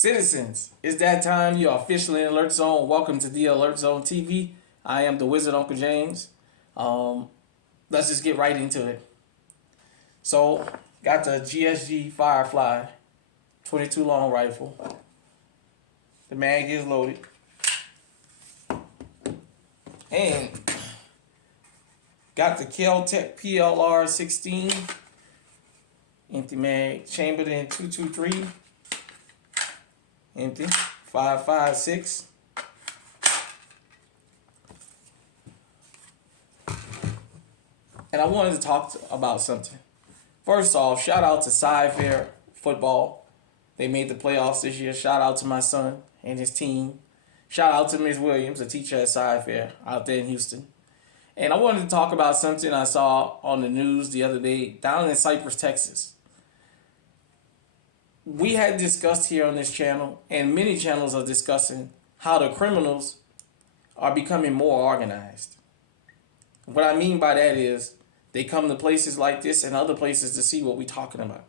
Citizens, it's that time. You are officially in Alert Zone. Welcome to the Alert Zone TV. I am the Wizard Uncle James. Um, let's just get right into it. So, got the GSG Firefly 22 long rifle. The mag is loaded. And got the Kel-Tec PLR16 empty mag, chambered in 223. Empty. 5.56. And I wanted to talk about something. First off, shout out to Sci-Fair Football. They made the playoffs this year. Shout out to my son and his team. Shout out to Ms. Williams, a teacher at Sci-Fair out there in Houston. And I wanted to talk about something I saw on the news the other day down in Cypress, Texas. We had discussed here on this channel, and many channels are discussing, how the criminals are becoming more organized. What I mean by that is they come to places like this and other places to see what we're talking about.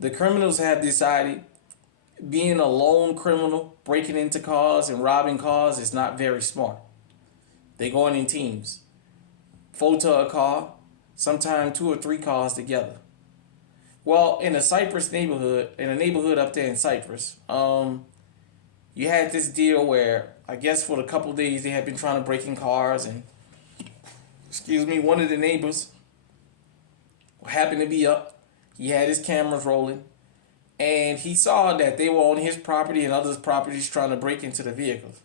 The criminals have decided being a lone criminal, breaking into cars and robbing cars is not very smart. They're going in teams. 4 to a car, sometimes 2 or 3 cars together. Well, in the Cypress neighborhood, in a neighborhood up there in Cypress, you had this deal where, I guess for a couple of days, they had been trying to break in cars, and, one of the neighbors happened to be up. He had his cameras rolling, and he saw that they were on his property and others' properties trying to break into the vehicles.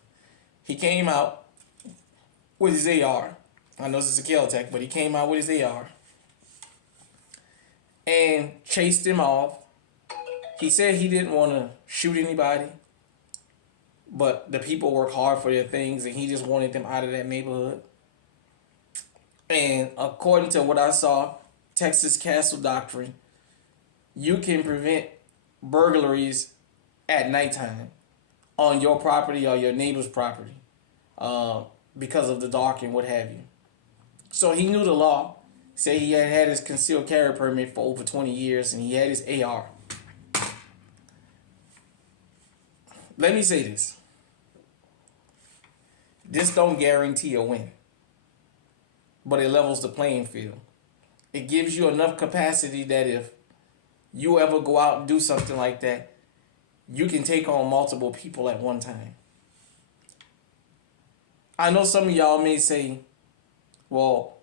He came out with his AR. I know this is a Kel-Tec, but he came out with his AR and chased him off. He said he didn't want to shoot anybody, but the people work hard for their things, and he just wanted them out of that neighborhood. And according to what I saw, Texas Castle Doctrine, you can prevent burglaries at nighttime on your property or your neighbor's property because of the dark and what have you. So he knew the law. Say he had had his concealed carry permit for over 20 years, and he had his AR. Let me say this. This don't guarantee a win, but it levels the playing field. It gives you enough capacity that if you ever go out and do something like that, you can take on multiple people at one time. I know some of y'all may say, well,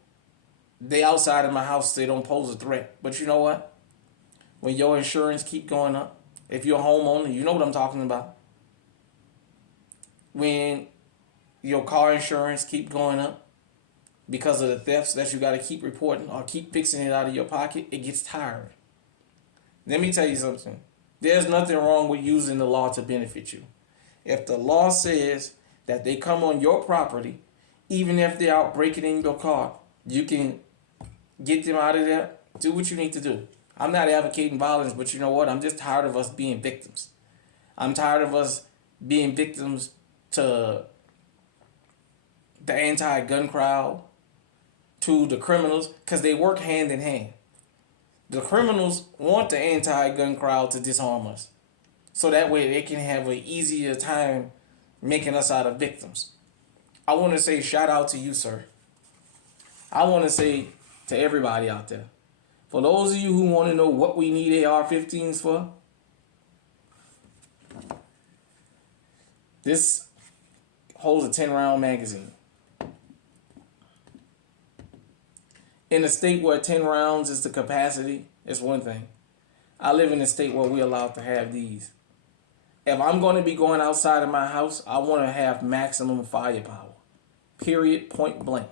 they outside of my house, they don't pose a threat. But you know what? When your insurance keep going up, if you're a homeowner, you know what I'm talking about. When your car insurance keep going up because of the thefts that you got to keep reporting or keep fixing it out of your pocket, it gets tired. Let me tell you something. There's nothing wrong with using the law to benefit you. If the law says that they come on your property, even if they're out breaking in your car, you can get them out of there. Do what you need to do. I'm not advocating violence, but you know what? I'm just tired of us being victims. I'm tired of us being victims to the anti-gun crowd, to the criminals, because they work hand in hand. The criminals want the anti-gun crowd to disarm us, so that way they can have an easier time making us out of victims. I want to say shout out to you, sir. I want to say to everybody out there, for those of you who want to know what we need AR-15s for, this holds a 10-round magazine. In a state where 10 rounds is the capacity, it's one thing. I live in a state where we're allowed to have these. If I'm going to be going outside of my house, I want to have maximum firepower. Period, point blank.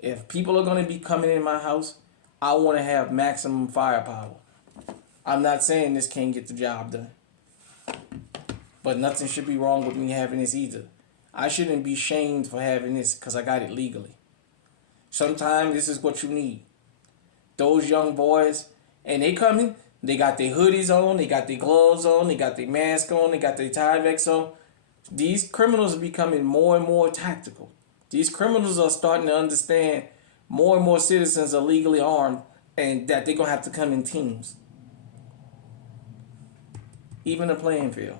If people are going to be coming in my house, I want to have maximum firepower. I'm not saying this can't get the job done, but nothing should be wrong with me having this either. I shouldn't be shamed for having this because I got it legally. Sometimes this is what you need. Those young boys, and they coming, they got their hoodies on, they got their gloves on, they got their mask on, they got their Tyvek on. These criminals are becoming more and more tactical. These criminals are starting to understand more and more citizens are legally armed and that they're going to have to come in teams. even the playing field.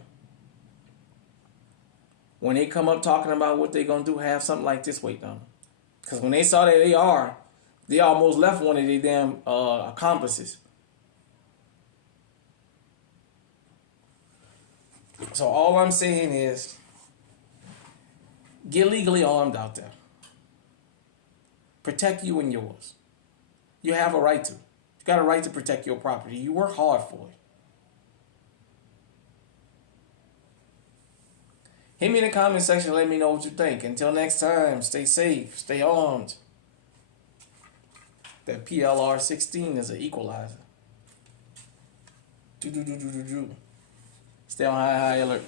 When they come up talking about what they're going to do, have something like this wait on them. Because when they saw that AR, they almost left one of their damn accomplices. So all I'm saying is, get legally armed out there. Protect you and yours. You have a right to. You got a right to protect your property. You work hard for it. Hit me in the comment section. Let me know what you think. Until next time, stay safe. Stay armed. That PLR16 is an equalizer. Stay on high alert.